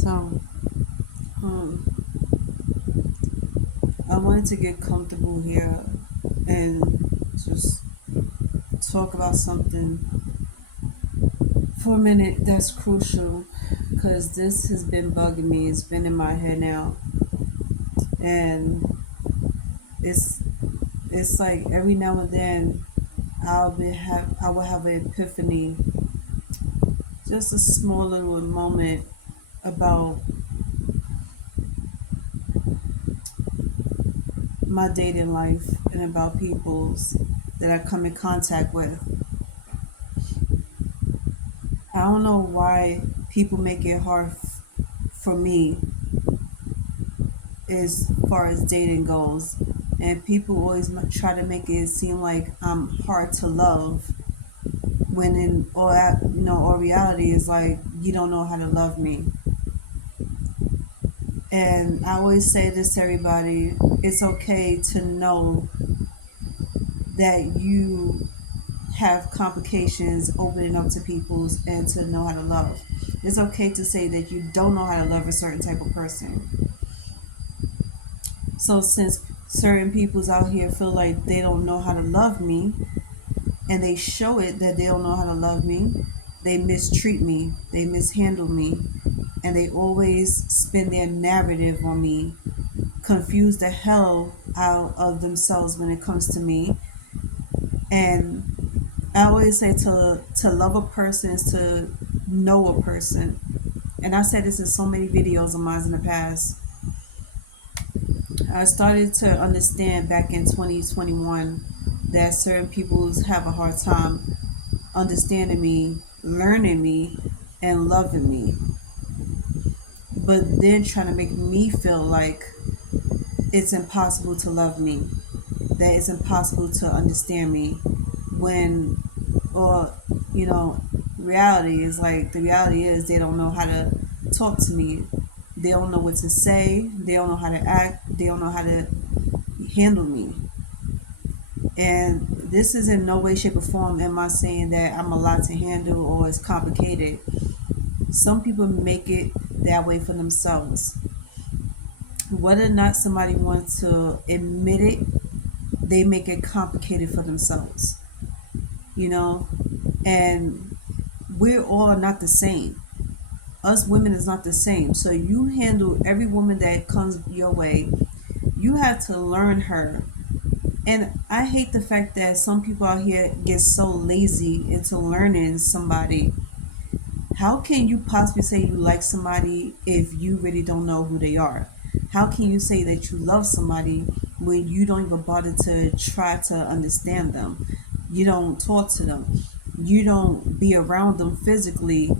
So, um, I wanted to get comfortable here and just talk about something for a minute that's crucial because this has been bugging me. It's been in my head now, and it's it's like every now and then I will have an epiphany, just a small little moment about my dating life and about people's that I come in contact with. I don't know why people make it hard for me as far as dating goes, and people always try to make it seem like I'm hard to love. When in all reality is like you don't know how to love me. And I always say this to everybody: it's okay to know that you have complications opening up to people's and to know how to love. It's okay to say that you don't know how to love a certain type of person. So since certain peoples out here feel like they don't know how to love me and they show it that they don't know how to love me, they mistreat me, they mishandle me, and they always spin their narrative on me, confuse the hell out of themselves when it comes to me. And I always say to love a person is to know a person. And I said this in so many videos of mine in the past. I started to understand back in 2021 that certain people have a hard time understanding me, learning me, and loving me. But then trying to make me feel like it's impossible to love me, that it's impossible to understand me when, or, you know, reality is like the reality is they don't know how to talk to me. They don't know what to say. They don't know how to act. They don't know how to handle me. And this is in no way, shape, or form am I saying that I'm a lot to handle or it's complicated. Some people make it that way for themselves. Whether or not somebody wants to admit it, they make it complicated for themselves, you know? And we're all not the same. Us women is not the same. So you handle every woman that comes your way, you have to learn her. And I hate the fact that some people out here get so lazy into learning somebody. How can you possibly say you like somebody if you really don't know who they are? How can you say that you love somebody when you don't even bother to try to understand them? You don't talk to them. You don't be around them physically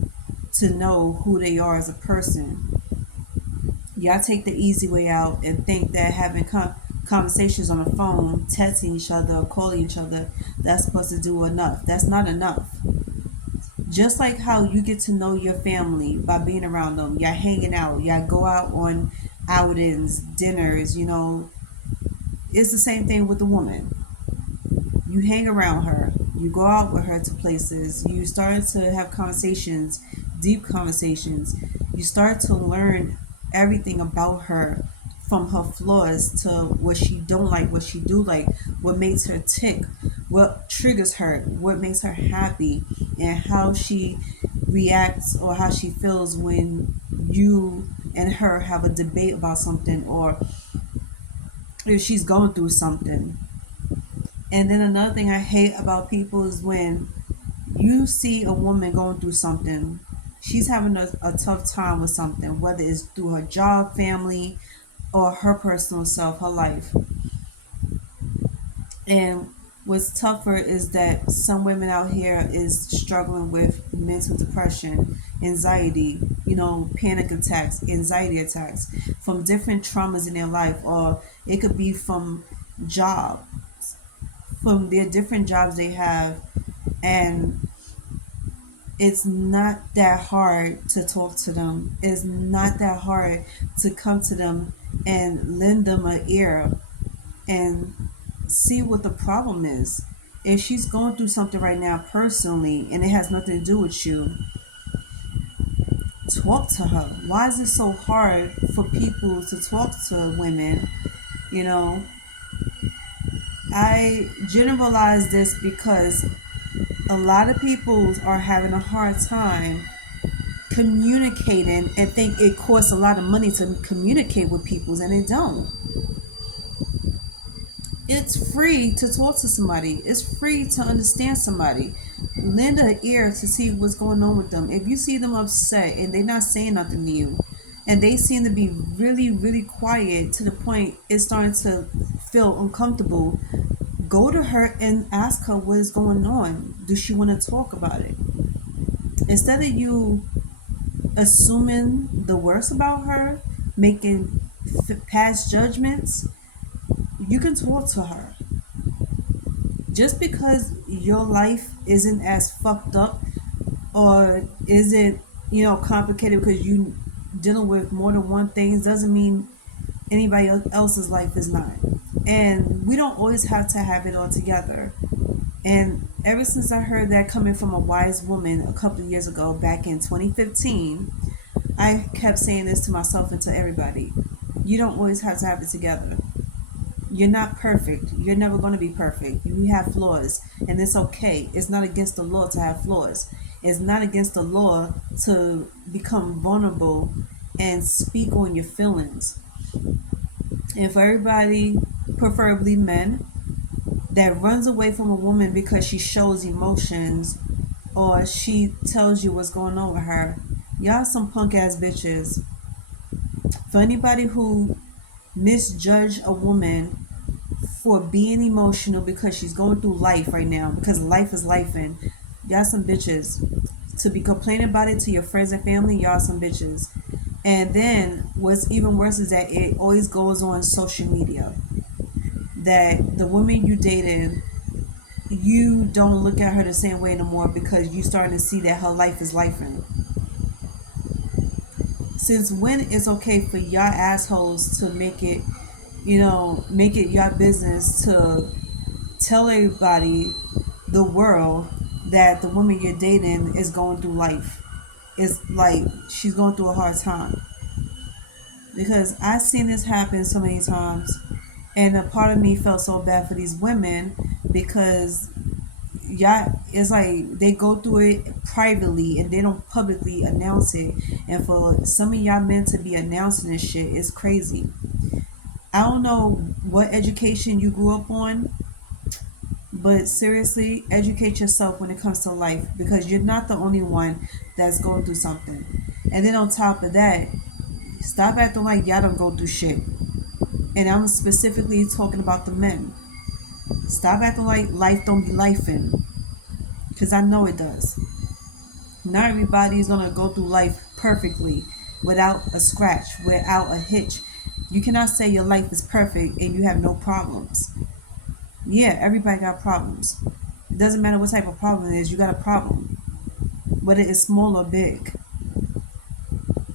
to know who they are as a person. Y'all take the easy way out and think that having conversations on the phone, texting each other, or calling each other, that's supposed to do enough. That's not enough. Just like how you get to know your family by being around them, y'all hanging out, y'all go out on outings, dinners, it's the same thing with the woman. You hang around her, you go out with her to places, you start to have conversations, deep conversations. You start to learn everything about her, from her flaws to what she don't like, what she do like, what makes her tick, what triggers her, what makes her happy, and how she reacts or how she feels when you and her have a debate about something, or if she's going through something. And then another thing I hate about people is when you see a woman going through something, she's having a tough time with something, whether it's through her job, family, or her personal self, her life. And what's tougher is that some women out here is struggling with mental depression, anxiety, panic attacks, anxiety attacks from different traumas in their life, or it could be from job, from their different jobs they have. And it's not that hard to talk to them. It's not that hard to come to them and lend them an ear and see what the problem is. If she's going through something right now personally and it has nothing to do with you, talk to her? Why is it so hard for people to talk to women? You know, I generalize this because a lot of people are having a hard time communicating and think it costs a lot of money to communicate with people, and it don't. It's free to talk to somebody. It's free to understand somebody. Lend an ear to see what's going on with them. If you see them upset and they're not saying nothing to you, and they seem to be really, really quiet to the point it's starting to feel uncomfortable, go to her and ask her what is going on. Does she want to talk about it? Instead of you assuming the worst about her, making past judgments, you can talk to her. Just because your life isn't as fucked up or isn't, complicated because you dealing with more than one thing doesn't mean anybody else's life is not. And we don't always have to have it all together. And ever since I heard that coming from a wise woman a couple of years ago, back in 2015, I kept saying this to myself and to everybody. You don't always have to have it together. You're not perfect. You're never going to be perfect. You have flaws, and it's okay. It's not against the law to have flaws. It's not against the law to become vulnerable and speak on your feelings. And for everybody, preferably men, that runs away from a woman because she shows emotions or she tells you what's going on with her, y'all some punk ass bitches. For anybody who misjudge a woman for being emotional because she's going through life right now, because life is life, and y'all some bitches. To be complaining about it to your friends and family, y'all some bitches. And then what's even worse is that it always goes on social media. That the woman you dated, you don't look at her the same way no more because you starting to see that her life is life. Since when it's okay for y'all assholes to make it your business to tell everybody, the world, that the woman you're dating is going through life? It's like she's going through a hard time. Because I've seen this happen so many times, and a part of me felt so bad for these women because y'all, it's like they go through it privately and they don't publicly announce it. And for some of y'all men to be announcing this shit is crazy. I don't know what education you grew up on, but seriously, educate yourself when it comes to life because you're not the only one that's going through something. And then on top of that, stop acting like y'all don't go through shit. And I'm specifically talking about the men. Stop acting like life don't be lifing, because I know it does. Not everybody is gonna go through life perfectly, without a scratch, without a hitch. You cannot say your life is perfect and you have no problems. Yeah, everybody got problems. It doesn't matter what type of problem it is, you got a problem, whether it's small or big.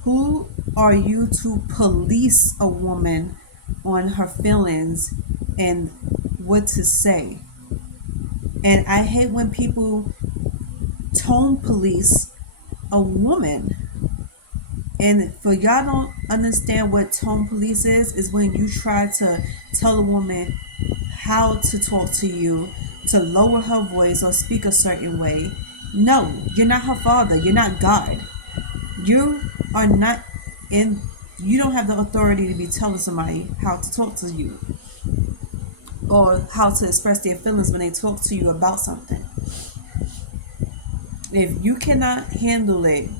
Who are you to police a woman on her feelings and what to say? And I hate when people tone police a woman. And for y'all don't understand what tone police is when you try to tell a woman how to talk to you, to lower her voice or speak a certain way. No, you're not her father. You're not God. You are not in, you don't have the authority to be telling somebody how to talk to you or how to express their feelings when they talk to you about something. If you cannot handle it,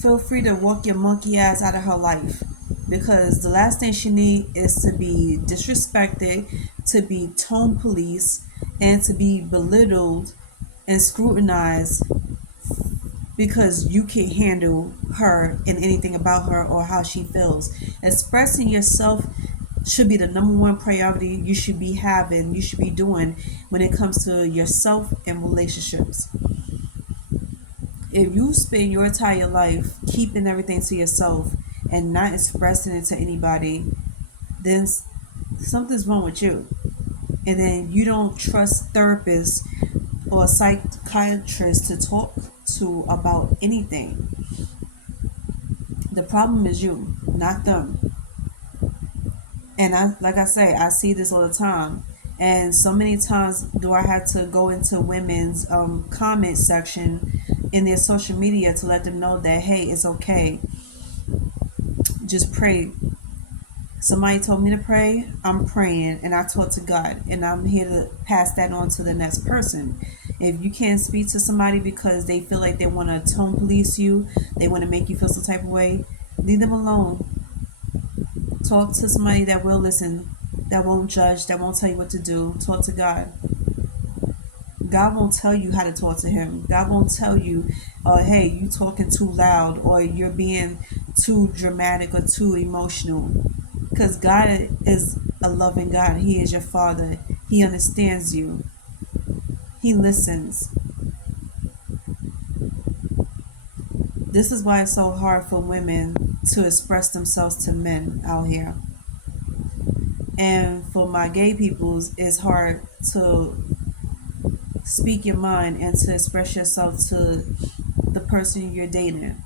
feel free to walk your monkey ass out of her life, because the last thing she needs is to be disrespected, to be tone police, and to be belittled and scrutinized because you can't handle her and anything about her or how she feels. Expressing yourself should be the number one priority you should be having, you should be doing when it comes to yourself and relationships. If you spend your entire life keeping everything to yourself and not expressing it to anybody, then something's wrong with you. And then you don't trust therapists or psychiatrists to talk to about anything. The problem is you, not them. And I, like I say, I see this all the time. And so many times do I have to go into women's comment section in their social media to let them know that, hey, it's okay. Just pray. Somebody told me to pray, I'm praying, and I talk to God, and I'm here to pass that on to the next person. If you can't speak to somebody because they feel like they want to tone police you, they want to make you feel some type of way, leave them alone. Talk to somebody that will listen, that won't judge, that won't tell you what to do. Talk to God. God won't tell you how to talk to Him. God won't tell you, hey, you talking too loud or you're being too dramatic or too emotional. Because God is a loving God. He is your Father. He understands you. He listens. This is why it's so hard for women to express themselves to men out here. And for my gay peoples, it's hard to speak your mind and to express yourself to the person you're dating,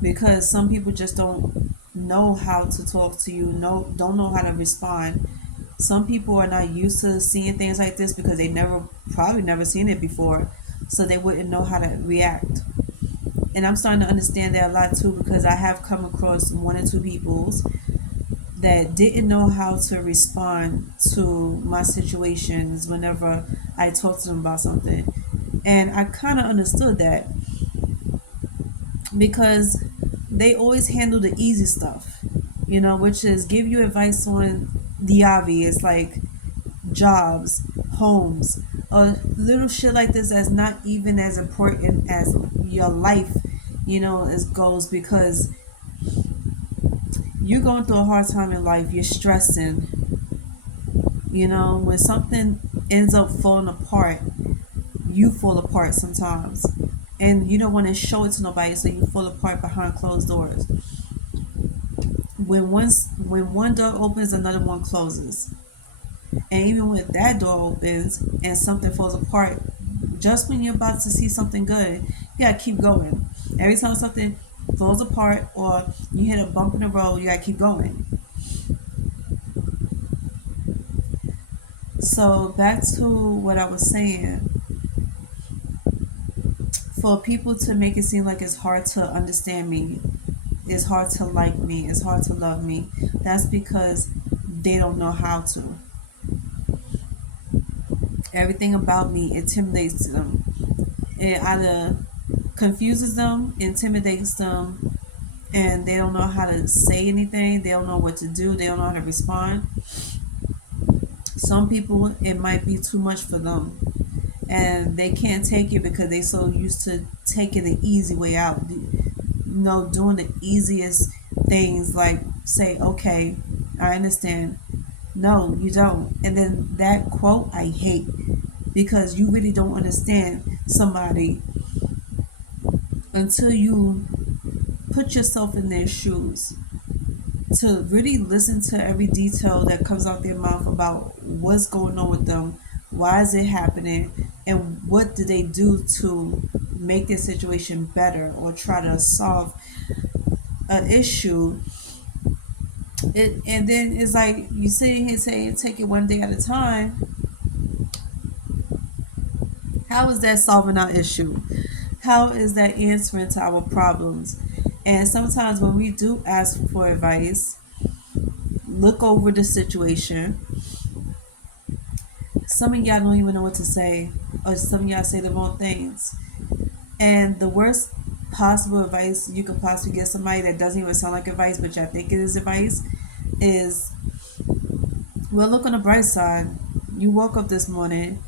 because some people just don't know how to talk to you, don't know how to respond. Some people are not used to seeing things like this because they never probably never seen it before, so they wouldn't know how to react. And I'm starting to understand that a lot too, because I have come across one or two peoples that didn't know how to respond to my situations whenever I talked to them about something. And I kind of understood that because they always handle the easy stuff, which is give you advice on the obvious, like jobs, homes, little shit like this that's not even as important as your life, as goes, because you're going through a hard time in life, you're stressing, when something ends up falling apart, you fall apart sometimes. And you don't want to show it to nobody, so you fall apart behind closed doors. When one door opens, another one closes. And even when that door opens and something falls apart, just when you're about to see something good, you gotta keep going. Every time something falls apart or you hit a bump in the road, you gotta keep going. So back to what I was saying, for people to make it seem like it's hard to understand me, it's hard to like me, it's hard to love me, that's because they don't know how to. Everything about me intimidates them. It either confuses them, intimidates them, and they don't know how to say anything. They don't know what to do. They don't know how to respond. Some people, it might be too much for them, and they can't take it because they're so used to taking the easy way out. Doing the easiest things, like say, okay, I understand. No, you don't. And then that quote I hate, because you really don't understand somebody until you put yourself in their shoes, to really listen to every detail that comes out their mouth about what's going on with them, why is it happening, and what do they do to make their situation better or try to solve an issue. And then it's like you sitting here saying take it one day at a time. How is that solving our issue? How is that answering to our problems? And sometimes when we do ask for advice, look over the situation. Some of y'all don't even know what to say, or some of y'all say the wrong things. And the worst possible advice you could possibly get somebody that doesn't even sound like advice, but y'all think it is advice, is, well, look on the bright side. You woke up this morning,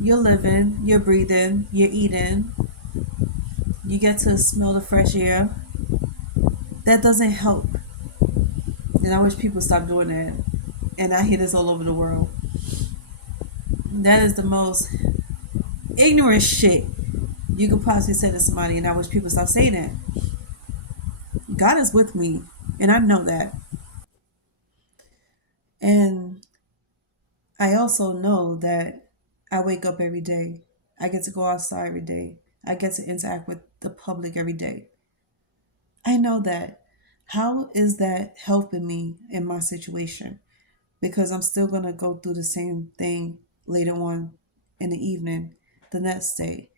you're living, you're breathing, you're eating, you get to smell the fresh air. That doesn't help. And I wish people stop doing that. And I hear this all over the world. That is the most ignorant shit you could possibly say to somebody, and I wish people stop saying that. God is with me, and I know that. And I also know that I wake up every day. I get to go outside every day. I get to interact with the public every day. I know that. How is that helping me in my situation? Because I'm still going to go through the same thing later on in the evening, the next day.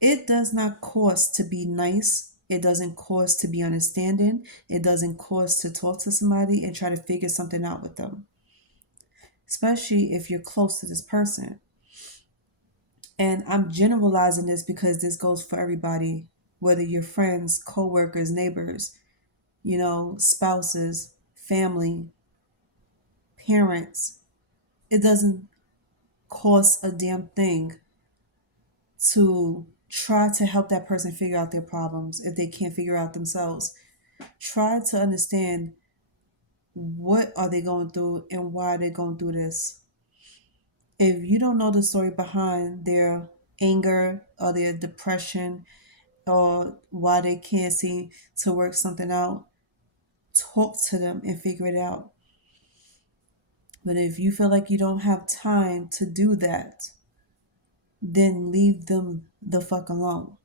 It does not cost to be nice. It doesn't cost to be understanding. It doesn't cost to talk to somebody and try to figure something out with them, especially if you're close to this person. And I'm generalizing this because this goes for everybody, whether you're friends, co-workers, neighbors, spouses, family, parents. It doesn't cost a damn thing to try to help that person figure out their problems if they can't figure out themselves. Try to understand what are they going through and why they're going through this. If you don't know the story behind their anger or their depression or why they can't seem to work something out, talk to them and figure it out. But if you feel like you don't have time to do that, then leave them the fuck alone.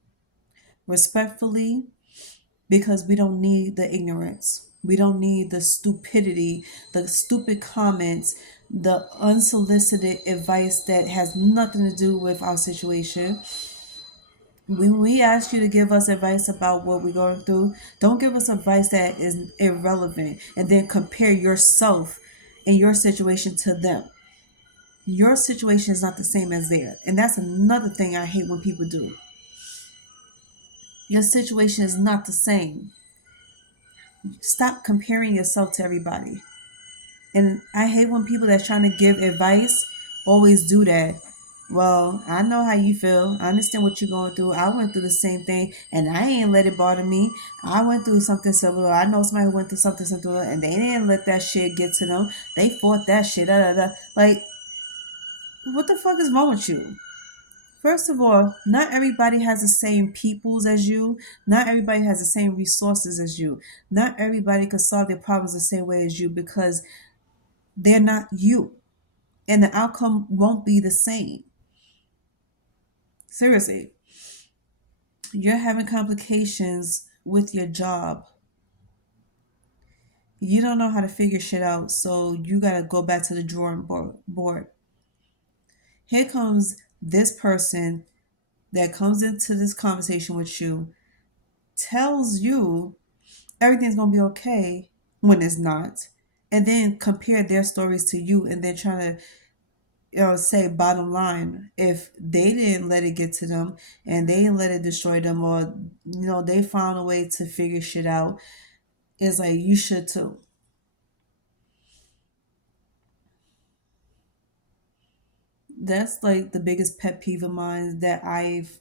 Respectfully, because we don't need the ignorance. We don't need the stupidity, the stupid comments, the unsolicited advice that has nothing to do with our situation. When we ask you to give us advice about what we're going through, don't give us advice that is irrelevant and then compare yourself and your situation to them. Your situation is not the same as theirs. And that's another thing I hate when people do. Your situation is not the same. Stop comparing yourself to everybody. And I hate when people that's trying to give advice always do that. Well, I know how you feel. I understand what you're going through. I went through the same thing and I ain't let it bother me. I went through something similar. I know somebody who went through something similar and they didn't let that shit get to them. They fought that shit. Da, da, da. Like, what the fuck is wrong with you? First of all, not everybody has the same peoples as you. Not everybody has the same resources as you. Not everybody can solve their problems the same way as you because they're not you. And the outcome won't be the same. Seriously, you're having complications with your job. You don't know how to figure shit out, so you gotta go back to the drawing board. Here comes this person that comes into this conversation with you, tells you everything's gonna be okay when it's not, and then compare their stories to you, and then trying to say bottom line, if they didn't let it get to them and they didn't let it destroy them, or they found a way to figure shit out, it's like you should too. That's like the biggest pet peeve of mine that I've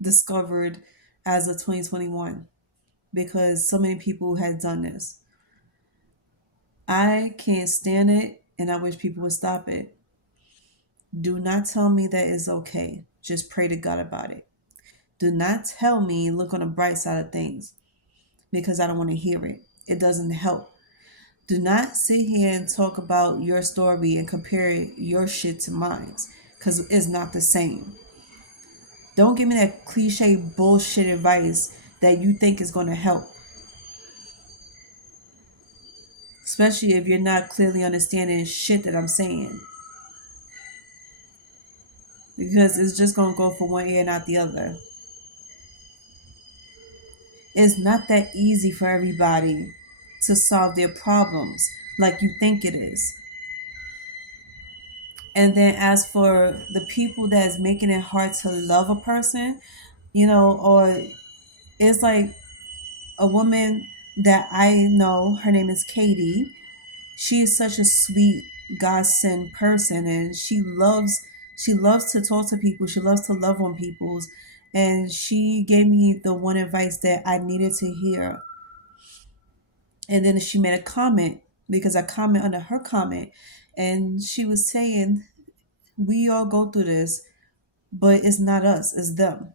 discovered as of 2021, because so many people had done this. I can't stand it and I wish people would stop it. Do not tell me that it's okay. Just pray to God about it. Do not tell me look on the bright side of things, because I don't want to hear it. It doesn't help. Do not sit here and talk about your story and compare your shit to mine, because it's not the same. Don't give me that cliche bullshit advice that you think is going to help, especially if you're not clearly understanding shit that I'm saying, because it's just going to go for one ear and not the other. It's not that easy for everybody to solve their problems like you think it is. And then as for the people that's making it hard to love a person, or it's like a woman that I know, her name is Katie. She is such a sweet godsend person, and she loves to talk to people. She loves to love on people's, and she gave me the one advice that I needed to hear. And then she made a comment, because I comment under her comment, and she was saying, we all go through this, but it's not us, it's them.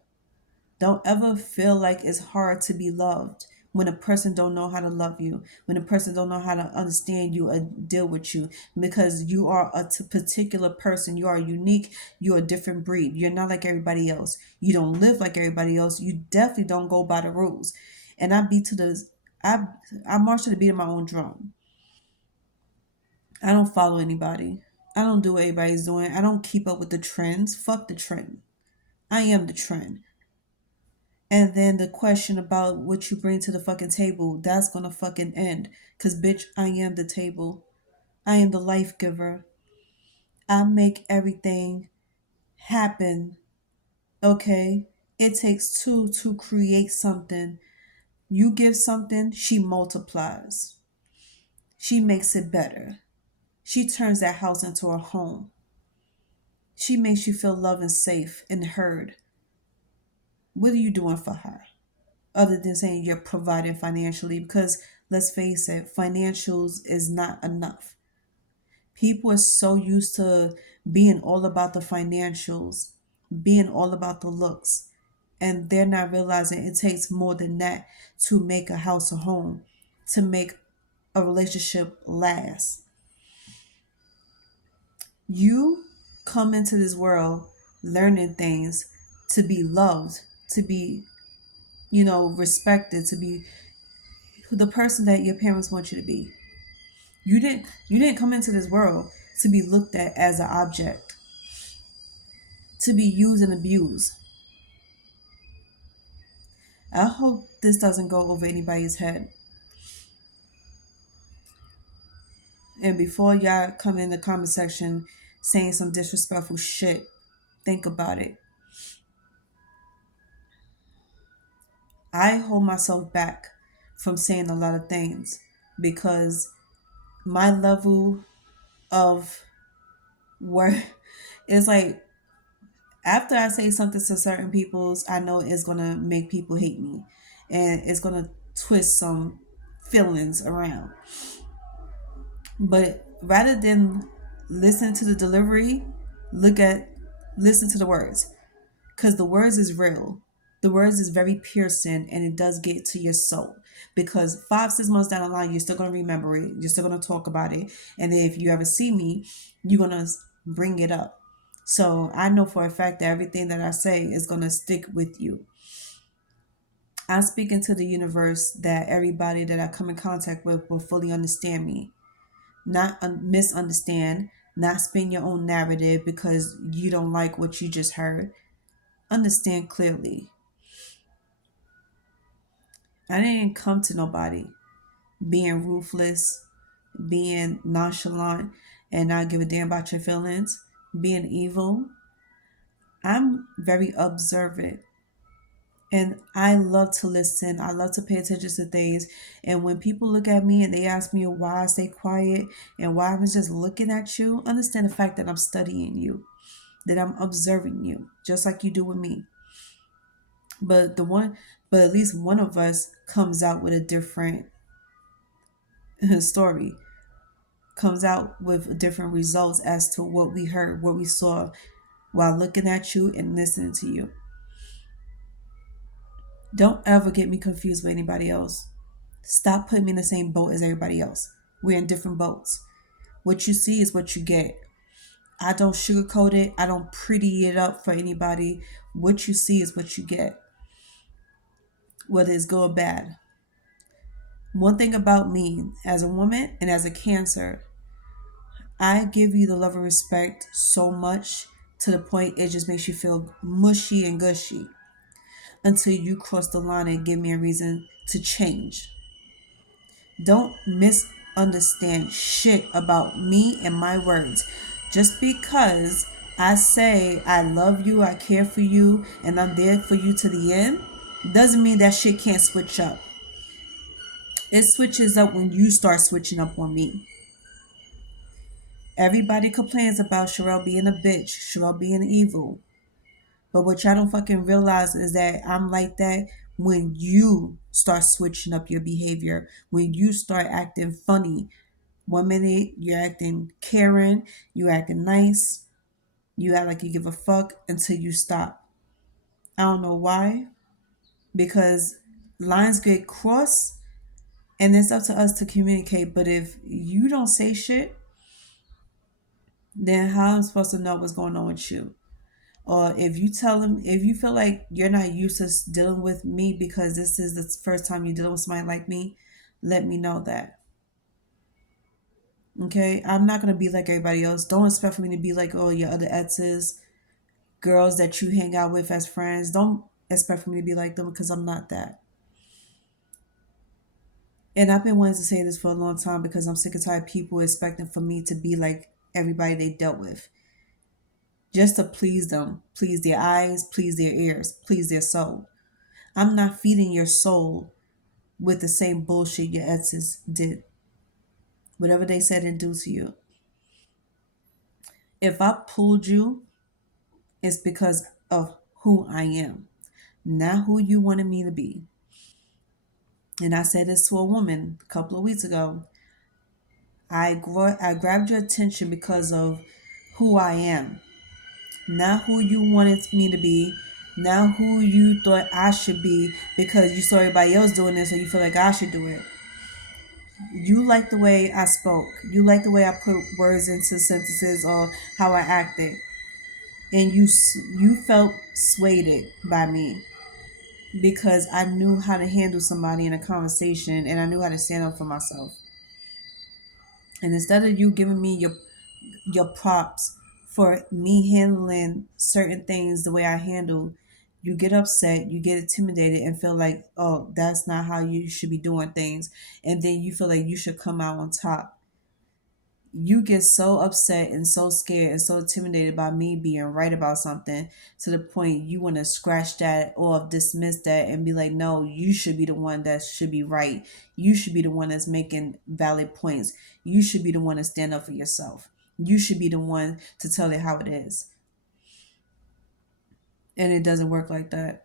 Don't ever feel like it's hard to be loved when a person don't know how to love you, when a person don't know how to understand you or deal with you, because you are a particular person. You are unique. You're a different breed. You're not like everybody else. You don't live like everybody else. You definitely don't go by the rules. And I beat to the I I march to the beat of my own drum. I don't follow anybody. I don't do what everybody's doing. I don't keep up with the trends. Fuck the trend. I am the trend. And then the question about what you bring to the fucking table, that's gonna fucking end. Cause bitch, I am the table. I am the life giver. I make everything happen. Okay? It takes two to create something. You give something, she multiplies. She makes it better. She turns that house into a home. She makes you feel loved and safe and heard. What are you doing for her? Other than saying you're providing financially, because let's face it, financials is not enough. People are so used to being all about the financials, being all about the looks, and they're not realizing it takes more than that to make a house a home, to make a relationship last. You come into this world learning things to be loved, to be, respected, to be the person that your parents want you to be. You didn't come into this world to be looked at as an object, to be used and abused. I hope this doesn't go over anybody's head. And before y'all come in the comment section saying some disrespectful shit, think about it. I hold myself back from saying a lot of things because my level of work is like, after I say something to certain peoples, I know it's gonna make people hate me, and it's gonna twist some feelings around. But rather than listen to the delivery, look at listen to the words, because the words is real. The words is very piercing, and it does get to your soul. Because 5, 6 months down the line, you're still gonna remember it. You're still gonna talk about it, and then if you ever see me, you're gonna bring it up. So I know for a fact that everything that I say is gonna stick with you. I speak into the universe that everybody that I come in contact with will fully understand me, not misunderstand, not spin your own narrative because you don't like what you just heard. Understand clearly. I didn't come to nobody being ruthless, being nonchalant, and not give a damn about your feelings, being evil. I'm very observant, and I love to listen. I love to pay attention to things. And when people look at me and they ask me why I stay quiet and why I'm just looking at you, understand the fact that I'm studying you, that I'm observing you, just like you do with me. But but at least one of us comes out with a different story, comes out with different results as to what we heard, what we saw while looking at you and listening to you. Don't ever get me confused with anybody else. Stop putting me in the same boat as everybody else. We're in different boats. What you see is what you get. I don't sugarcoat it. I don't pretty it up for anybody. What you see is what you get, whether it's good or bad. One thing about me as a woman and as a Cancer, I give you the love and respect so much to the point it just makes you feel mushy and gushy until you cross the line and give me a reason to change. Don't misunderstand shit about me and my words. Just because I say I love you, I care for you, and I'm there for you to the end, doesn't mean that shit can't switch up. It switches up when you start switching up on me. Everybody complains about Sherelle being a bitch, Sherelle being evil. But what y'all don't fucking realize is that I'm like that when you start switching up your behavior, when you start acting funny. 1 minute you're acting caring, you acting nice, you act like you give a fuck until you stop. I don't know why, because Lines get crossed, and it's up to us to communicate. But if you don't say shit, then how am I supposed to know what's going on with you? Or if you tell them, if you feel like you're not used to dealing with me because this is the first time you're dealing with somebody like me, let me know that. Okay, I'm not gonna be like everybody else. Don't expect for me to be like all your other exes, girls that you hang out with as friends. Don't expect for me to be like them because I'm not that. And I've been wanting to say this for a long time because I'm sick and tired of people expecting for me to be like everybody they dealt with. Just to please them, please their eyes, please their ears, please their soul. I'm not feeding your soul with the same bullshit your exes did. Whatever they said and do to you. If I pulled you, it's because of who I am, not who you wanted me to be. And I said this to a woman a couple of weeks ago. I grabbed your attention because of who I am, not who you wanted me to be, not who you thought I should be because you saw everybody else doing this, so you feel like I should do it. You like the way I spoke. You like the way I put words into sentences or how I acted, and you felt swayed by me because I knew how to handle somebody in a conversation and I knew how to stand up for myself. And instead of you giving me your props for me handling certain things the way I handle, you get upset, you get intimidated, and feel like, oh, that's not how you should be doing things. And then you feel like you should come out on top. You get so upset and so scared and so intimidated by me being right about something to the point you want to scratch that off, dismiss that, and be like, no, you should be the one that should be right. You should be the one that's making valid points. You should be the one to stand up for yourself. You should be the one to tell it how it is. And it doesn't work like that.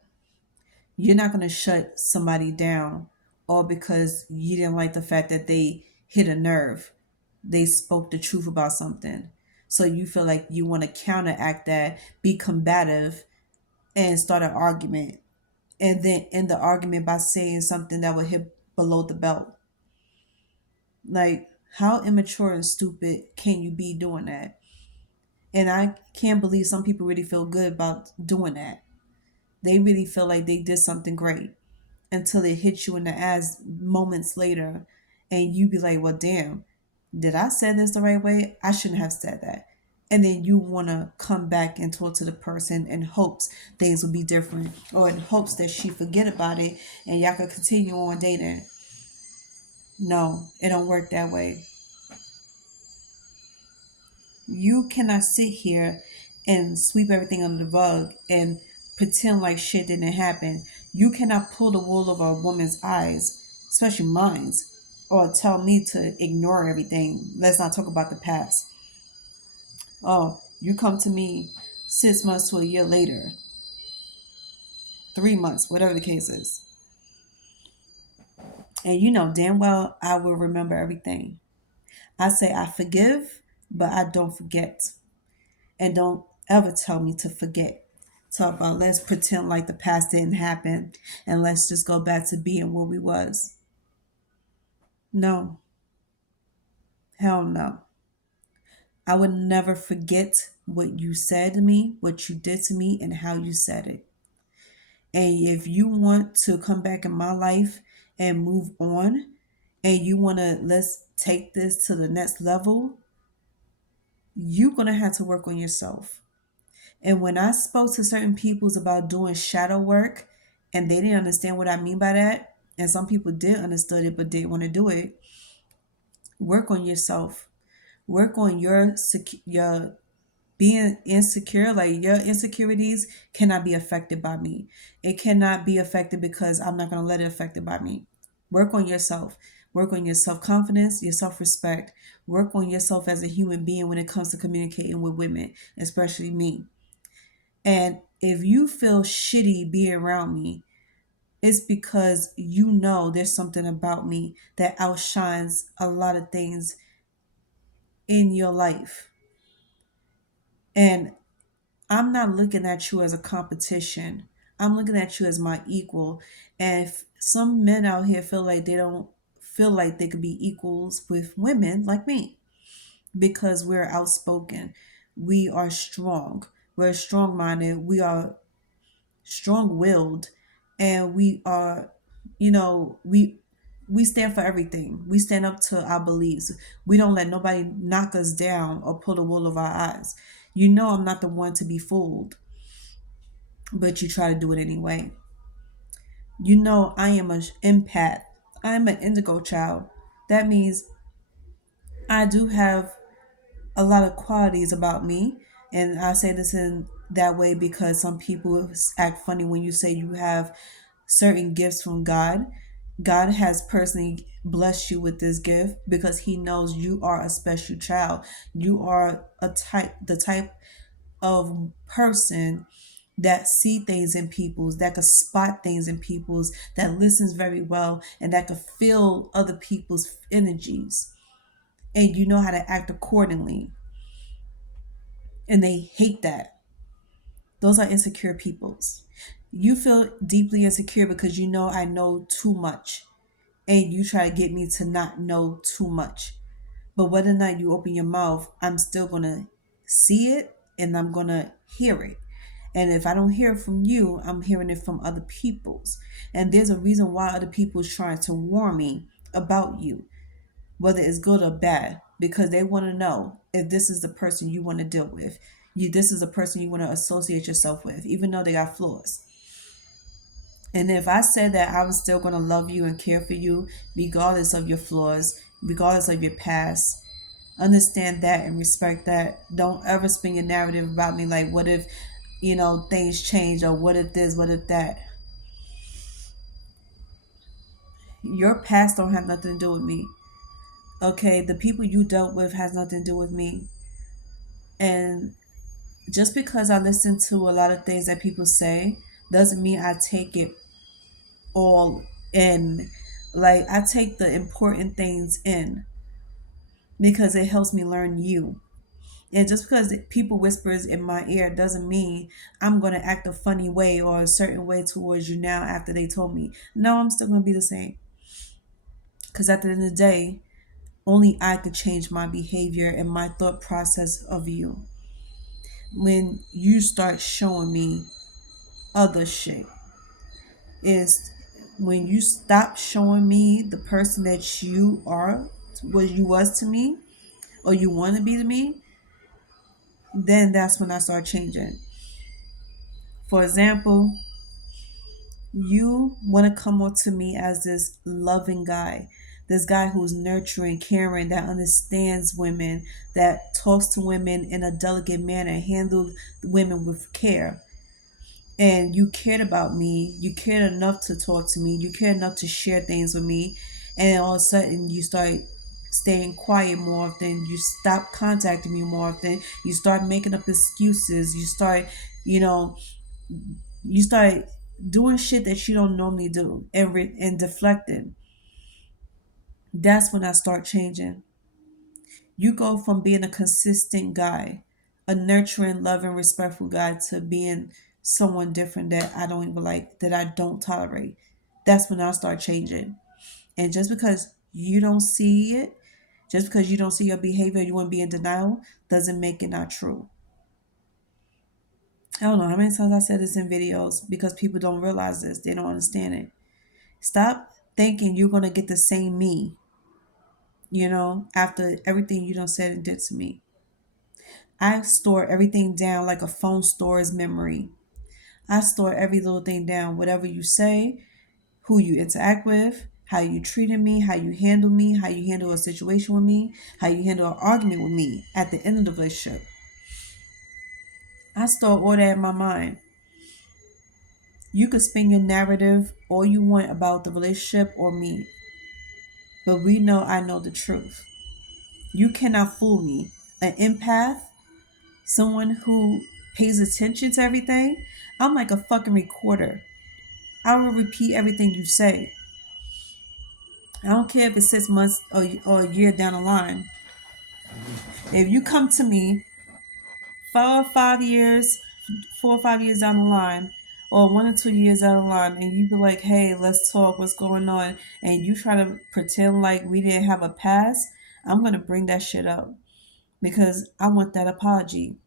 You're not going to shut somebody down all because you didn't like the fact that they hit a nerve. They spoke the truth about something. So you feel like you want to counteract that, be combative, and start an argument. And then end the argument by saying something that would hit below the belt. Like, how immature and stupid can you be doing that? And I can't believe some people really feel good about doing that. They really feel like they did something great until it hits you in the ass moments later. And you be like, well, damn, did I say this the right way? I shouldn't have said that. And then you want to come back and talk to the person in hopes things will be different or in hopes that she forget about it and y'all could continue on dating. No, it don't work that way. You cannot sit here and sweep everything under the rug and pretend like shit didn't happen. You cannot pull the wool over a woman's eyes, especially mine's, or tell me to ignore everything. Let's not talk about the past. Oh, you come to me 6 months to a year later, 3 months, whatever the case is. And you know damn well I will remember everything. I say I forgive, but I don't forget. And don't ever tell me to forget. Talk about let's pretend like the past didn't happen and let's just go back to being where we was. No, hell no. I would never forget what you said to me, what you did to me, and how you said it. And if you want to come back in my life and move on, and you want to let's take this to the next level, you're going to have to work on yourself. And when I spoke to certain peoples about doing shadow work and they didn't understand what I mean by that, and some people did understood it but didn't want to do it, work on yourself. Work on your being insecure, like your insecurities cannot be affected by me. It cannot be affected because I'm not going to let it affect it by me. Work on yourself. Work on your self-confidence, your self-respect. Work on yourself as a human being when it comes to communicating with women, especially me. And if you feel shitty being around me, it's because you know there's something about me that outshines a lot of things in your life. And I'm not looking at you as a competition. I'm looking at you as my equal. And if some men out here feel like they don't feel like they could be equals with women like me because we're outspoken, we are strong, we're strong minded, we are strong willed, and we are, we stand for everything. We stand up to our beliefs. We don't let nobody knock us down or pull the wool over our eyes. You know I'm not the one to be fooled, but you try to do it anyway. You know I am an empath. I am an indigo child. That means I do have a lot of qualities about me. And I say this in that way because some people act funny when you say you have certain gifts from God. God has personally blessed you with this gift because he knows you are a special child. You are the type of person that see things in people's, that could spot things in people's, that listens very well, and that could feel other people's energies. And you know how to act accordingly. And they hate that. Those are insecure peoples. You feel deeply insecure because you know I know too much. And you try to get me to not know too much. But whether or not you open your mouth, I'm still going to see it and I'm going to hear it. And if I don't hear it from you, I'm hearing it from other people's. And there's a reason why other people's trying to warn me about you, whether it's good or bad, because they want to know if this is the person you want to deal with. This is the person you want to associate yourself with, even though they got flaws. And if I said that I was still going to love you and care for you, regardless of your flaws, regardless of your past, understand that and respect that. Don't ever spin your narrative about me like, what if, things change, or what if this, what if that. Your past don't have nothing to do with me. Okay, the people you dealt with has nothing to do with me. And just because I listen to a lot of things that people say doesn't mean I take it all in. Like, I take the important things in because it helps me learn you. And just because people whispers in my ear doesn't mean I'm going to act a funny way or a certain way towards you now after they told me. No, I'm still going to be the same. Because at the end of the day, only I could change my behavior and my thought process of you. When you start showing me other shit, is when you stop showing me the person that you are, what you was to me, or you want to be to me, then that's when I start changing. For example, you want to come up to me as this loving guy, this guy who's nurturing, caring, that understands women, that talks to women in a delicate manner, handles women with care. And you cared about me, you cared enough to talk to me, you cared enough to share things with me, and all of a sudden you start staying quiet more often, you stop contacting me more often, you start making up excuses, you know, you start doing shit that you don't normally do, and deflecting. That's when I start changing. You go from being a consistent guy, a nurturing, loving, respectful guy, to being someone different that I don't even like, that I don't tolerate. That's when I start changing. And just because you don't see it, just because you don't see your behavior, you want to be in denial, doesn't make it not true. I don't know how many times I said this in videos because people don't realize this. They don't understand it. Stop thinking you're going to get the same me, after everything you done said and did to me. I store everything down like a phone stores memory. I store every little thing down, whatever you say, who you interact with, how you treated me, how you handle a situation with me, how you handle an argument with me at the end of the relationship. I store all that in my mind. You could spin your narrative all you want about the relationship or me, but we know I know the truth. You cannot fool me. An empath, someone who pays attention to everything, I'm like a fucking recorder. I will repeat everything you say. I don't care if it's 6 months or a year down the line. If you come to me 4 or 5 years, 4 or 5 years down the line, or 1 or 2 years down the line, and you be like, hey, let's talk, what's going on, and you try to pretend like we didn't have a past, I'm gonna bring that shit up because I want that apology.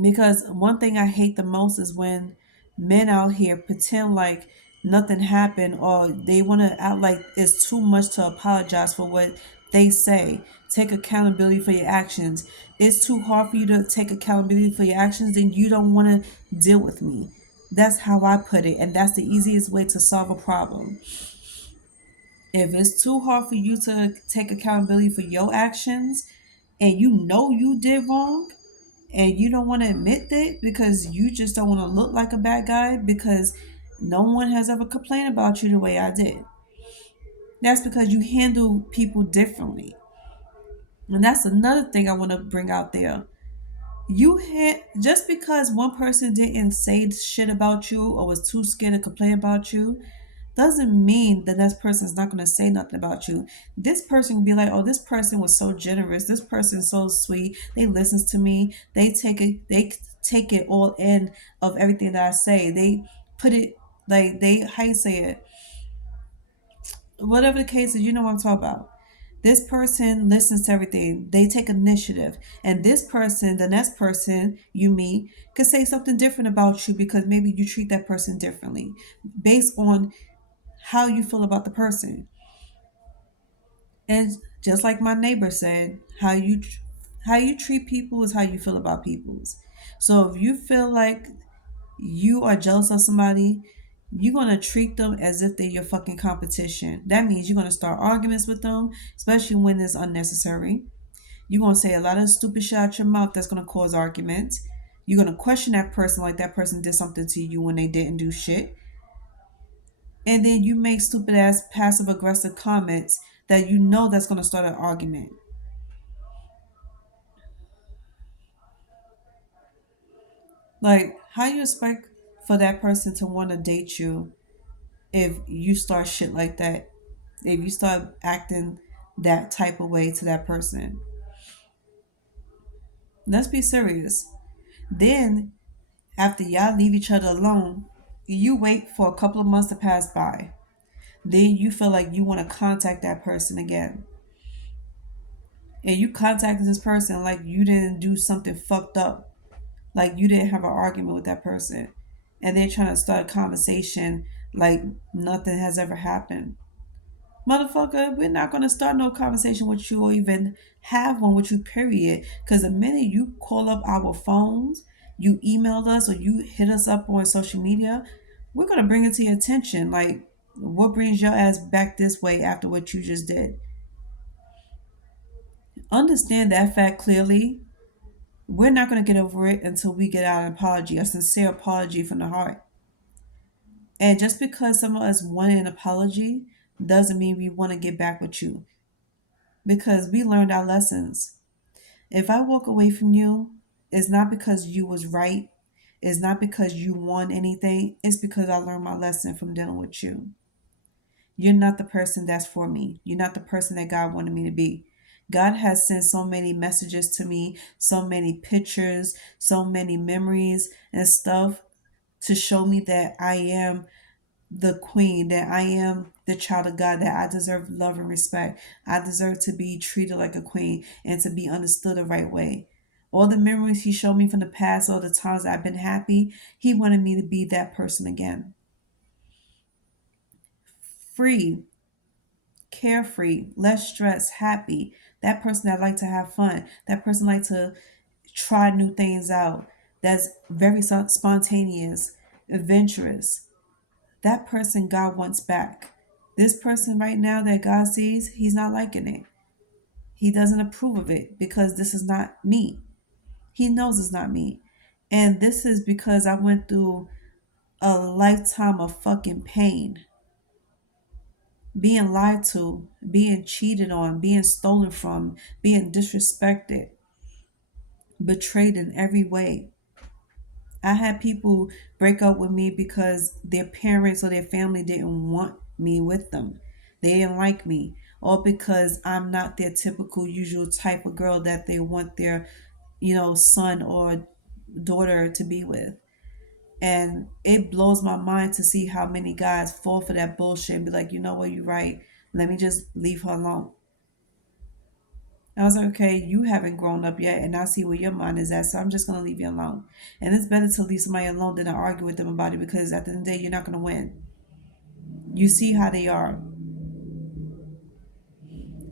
Because one thing I hate the most is when men out here pretend like nothing happened, or they want to act like it's too much to apologize for what they say. Take accountability for your actions. It's too hard for you to take accountability for your actions, then you don't want to deal with me. That's how I put it, and that's the easiest way to solve a problem. If it's too hard for you to take accountability for your actions and you know you did wrong, and you don't want to admit that because you just don't want to look like a bad guy, because no one has ever complained about you the way I did. That's because you handle people differently. And that's another thing I want to bring out there. Just because one person didn't say shit about you or was too scared to complain about you, doesn't mean the next person is not going to say nothing about you. This person can be like, oh, this person was so generous, this person is so sweet, they listens to me, they take it all in of everything that I say, they put it, like, they, how you say it, whatever the case is, you know what I'm talking about. This person listens to everything, they take initiative, and this person, the next person you meet, could say something different about you because maybe you treat that person differently based on how you feel about the person. And just like my neighbor said, how you treat people is how you feel about people's. So if you feel like you are jealous of somebody, you're gonna treat them as if they're your fucking competition. That means you're gonna start arguments with them, especially when it's unnecessary. You're gonna say a lot of stupid shit out your mouth that's gonna cause arguments. You're gonna question that person like that person did something to you when they didn't do shit. And then you make stupid ass passive aggressive comments that you know that's going to start an argument. Like, how you expect for that person to want to date you if you start shit like that, if you start acting that type of way to that person? Let's be serious. Then after y'all leave each other alone, you wait for a couple of months to pass by, then you feel like you want to contact that person again, and you contacted this person like you didn't do something fucked up, like you didn't have an argument with that person, and they're trying to start a conversation like nothing has ever happened. Motherfucker, we're not going to start no conversation with you or even have one with you, period. Because the minute you call up our phones, you emailed us, or you hit us up on social media, we're going to bring it to your attention. Like, what brings your ass back this way after what you just did? Understand that fact clearly. We're not going to get over it until we get out an apology, a sincere apology from the heart. And just because some of us want an apology doesn't mean we want to get back with you, because we learned our lessons. If I walk away from you, it's not because you was right. It's not because you won anything. It's because I learned my lesson from dealing with you. You're not the person that's for me. You're not the person that God wanted me to be. God has sent so many messages to me, so many pictures, so many memories and stuff to show me that I am the queen, that I am the child of God, that I deserve love and respect. I deserve to be treated like a queen and to be understood the right way. All the memories he showed me from the past, all the times I've been happy, he wanted me to be that person again. Free, carefree, less stress, happy. That person that like to have fun. That person like to try new things out. That's very spontaneous, adventurous. That person God wants back. This person right now that God sees, he's not liking it. He doesn't approve of it because this is not me. He knows it's not me. And this is because I went through a lifetime of fucking pain. Being lied to, being cheated on, being stolen from, being disrespected, betrayed in every way. I had people break up with me because their parents or their family didn't want me with them. They didn't like me. Or because I'm not their typical usual type of girl that they want their, son or daughter to be with. And it blows my mind to see how many guys fall for that bullshit and be like, you know what, you're right. Let me just leave her alone. I was like, okay, you haven't grown up yet, and I see where your mind is at, so I'm just gonna leave you alone. And it's better to leave somebody alone than to argue with them about it because at the end of the day, you're not gonna win. You see how they are,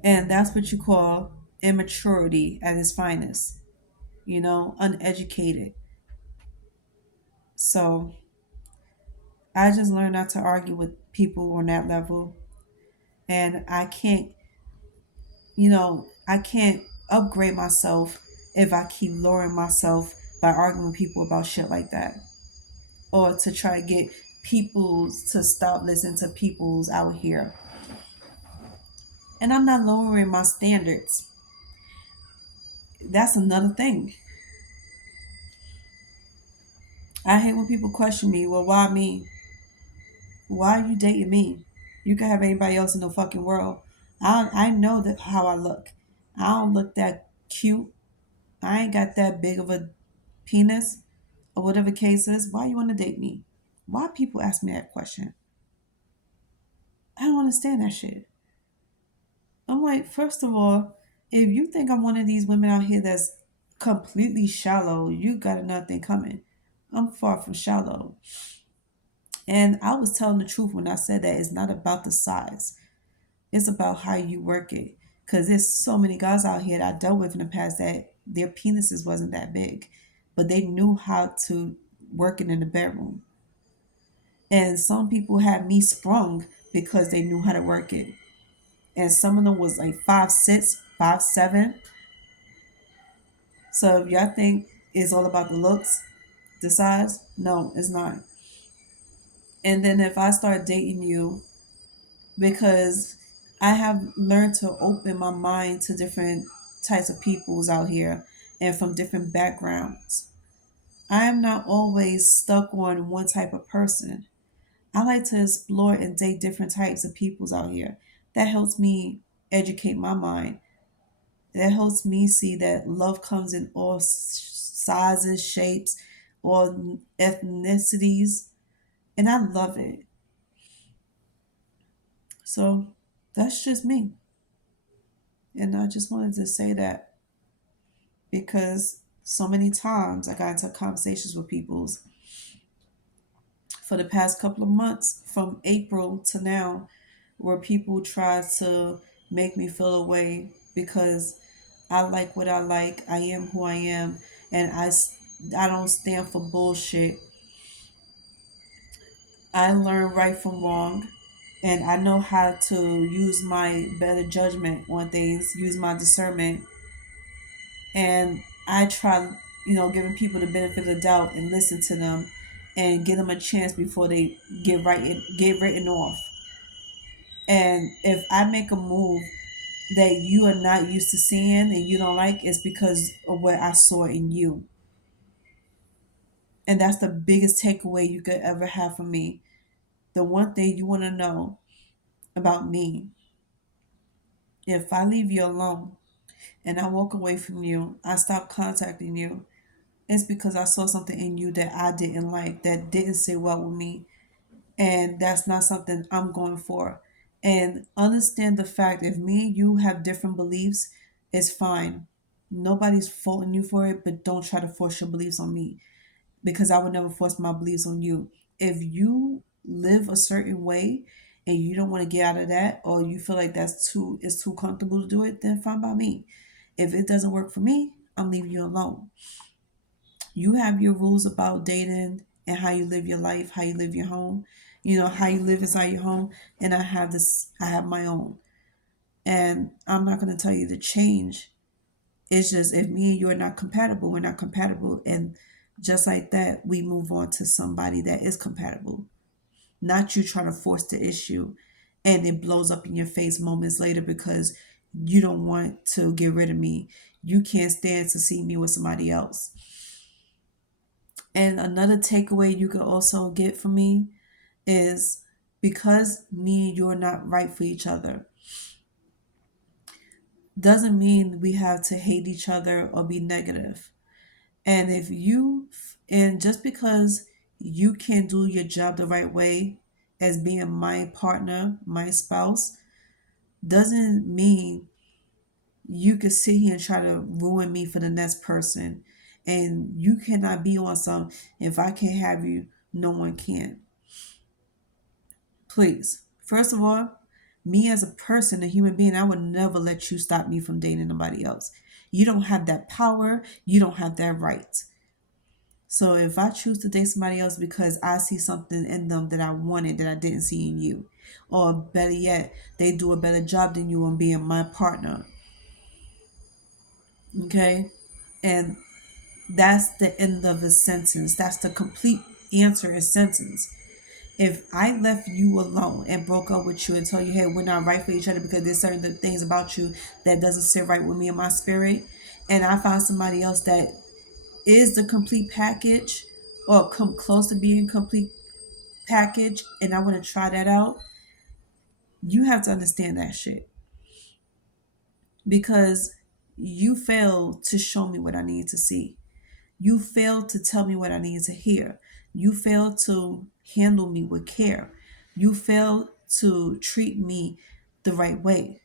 and that's what you call immaturity at its finest. Uneducated. So I just learned not to argue with people on that level, and I can't upgrade myself if I keep lowering myself by arguing with people about shit like that, or to try to get people to stop listening to people's out here. And I'm not lowering my standards. That's another thing. I hate when people question me, well, why me? Why are you dating me? You can have anybody else in the fucking world. I know that how I look. I don't look that cute. I ain't got that big of a penis or whatever case is. Why you want to date me? Why people ask me that question? I don't understand that shit. I'm like, first of all, if you think I'm one of these women out here that's completely shallow, you got another thing coming. I'm far from shallow. And I was telling the truth when I said that it's not about the size. It's about how you work it. Because there's so many guys out here that I dealt with in the past that their penises wasn't that big, but they knew how to work it in the bedroom. And some people had me sprung because they knew how to work it. And some of them was like 5'6", 5'7". So if y'all think it's all about the looks, the size, no, it's not. And then if I start dating you because I have learned to open my mind to different types of peoples out here and from different backgrounds. I am not always stuck on one type of person. I like to explore and date different types of peoples out here. That helps me educate my mind. That helps me see that love comes in all sizes, shapes, all ethnicities, and I love it. So that's just me. And I just wanted to say that because so many times I got into conversations with people's for the past couple of months from April to now where people try to make me feel away because I like what I like, I am who I am, and I don't stand for bullshit. I learn right from wrong, and I know how to use my better judgment on things, use my discernment, and I try, giving people the benefit of the doubt and listen to them and give them a chance before they get written off. And if I make a move that you are not used to seeing and you don't like, it's because of what I saw in you. And that's the biggest takeaway you could ever have from me. The one thing you want to know about me, if I leave you alone and I walk away from you, I stop contacting you, it's because I saw something in you that I didn't like, that didn't sit well with me. And that's not something I'm going for. And understand the fact if me and you have different beliefs, it's fine. Nobody's faulting you for it, but don't try to force your beliefs on me because I would never force my beliefs on you. If you live a certain way and you don't want to get out of that or you feel like it's too comfortable to do it, then fine by me. If it doesn't work for me, I'm leaving you alone. You have your rules about dating and how you live your life, how you live your home, how you live inside your home. And I have my own. And I'm not going to tell you to change. It's just if me and you are not compatible, we're not compatible. And just like that, we move on to somebody that is compatible. Not you trying to force the issue and it blows up in your face moments later because you don't want to get rid of me. You can't stand to see me with somebody else. And another takeaway you could also get from me is because me and you are not right for each other, doesn't mean we have to hate each other or be negative. And just because you can't do your job the right way as being my partner, my spouse, doesn't mean you could sit here and try to ruin me for the next person. And you cannot be on some, if I can't have you, no one can. Please. First of all, me as a person, a human being, I would never let you stop me from dating nobody else. You don't have that power. You don't have that right. So if I choose to date somebody else because I see something in them that I wanted that I didn't see in you, or better yet, they do a better job than you on being my partner, okay? And that's the end of a sentence. That's the complete answer in sentence. If I left you alone and broke up with you and told you, hey, we're not right for each other because there's certain things about you that doesn't sit right with me and my spirit, and I found somebody else that is the complete package or come close to being complete package, and I want to try that out, you have to understand that shit because you failed to show me what I need to see. You failed to tell me what I need to hear. You failed to handle me with care. You failed to treat me the right way.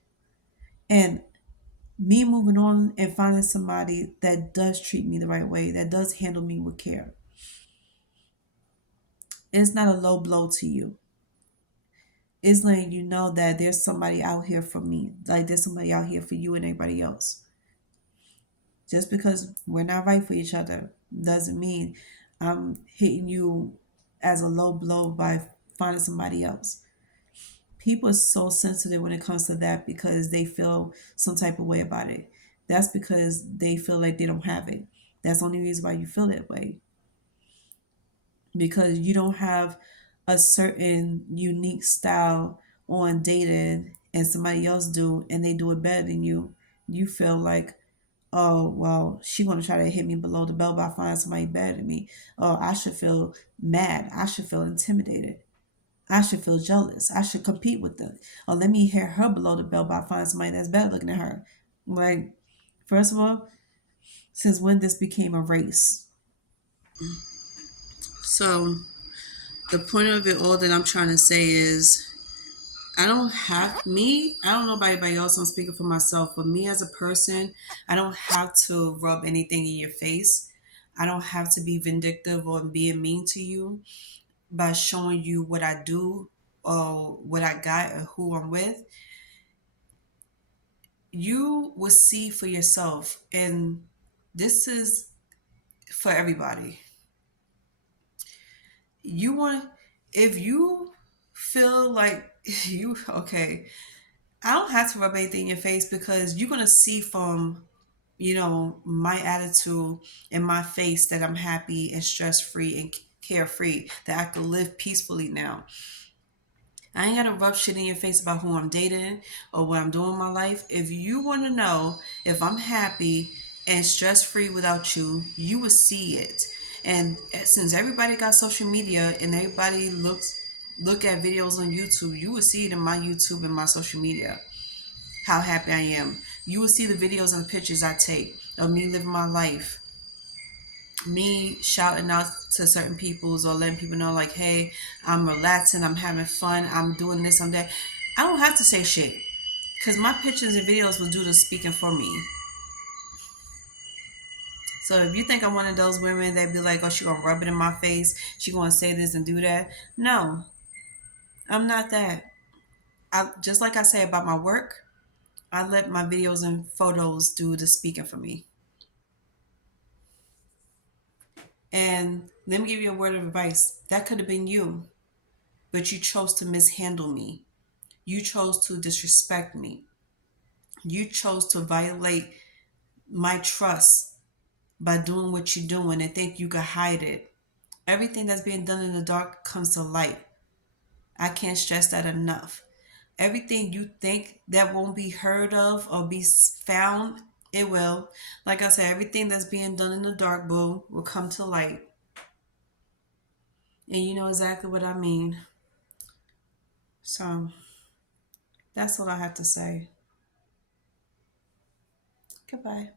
And me moving on and finding somebody that does treat me the right way, that does handle me with care, it's not a low blow to you. It's letting you know that there's somebody out here for me. Like there's somebody out here for you and everybody else. Just because we're not right for each other doesn't mean I'm hitting you as a low blow by finding somebody else. People are so sensitive when it comes to that because they feel some type of way about it. That's because they feel like they don't have it. That's the only reason why you feel that way. Because you don't have a certain unique style on dating and somebody else do and they do it better than you. You feel like, oh well, she gonna try to hit me below the belt by finding somebody better than me. Oh, I should feel mad. I should feel intimidated. I should feel jealous. I should compete with them. Or let me hear her below the belt by finding somebody that's better looking than her. Like, first of all, since when this became a race? So the point of it all that I'm trying to say is I don't know about anybody else, I'm speaking for myself, but me as a person, I don't have to rub anything in your face. I don't have to be vindictive or being mean to you by showing you what I do or what I got or who I'm with. You will see for yourself. And this is for everybody. You want, if you feel like you, okay, I don't have to rub anything in your face because you're going to see from, my attitude and my face that I'm happy and stress free and carefree, that I can live peacefully now. I ain't gotta rub shit in your face about who I'm dating or what I'm doing in my life. If you want to know if I'm happy and stress free without you, you will see it. And since everybody got social media and everybody look at videos on YouTube, you will see it in my YouTube and my social media how happy I am. You will see the videos and the pictures I take of me living my life, me shouting out to certain peoples or letting people know like, hey, I'm relaxing, I'm having fun, I'm doing this, I'm that. I don't have to say shit because my pictures and videos will do the speaking for me. So if you think I'm one of those women that be like, oh, she gonna rub it in my face, she gonna say this and do that, no, I'm not that. I just like I say about my work, I let my videos and photos do the speaking for me. And let me give you a word of advice. That could have been you, but you chose to mishandle me. You chose to disrespect me. You chose to violate my trust by doing what you're doing and think you could hide it. Everything that's being done in the dark comes to light. I can't stress that enough. Everything you think that won't be heard of or be found, it will. Like I said, everything that's being done in the dark, boo, will come to light. And you know exactly what I mean. So that's what I have to say. Goodbye.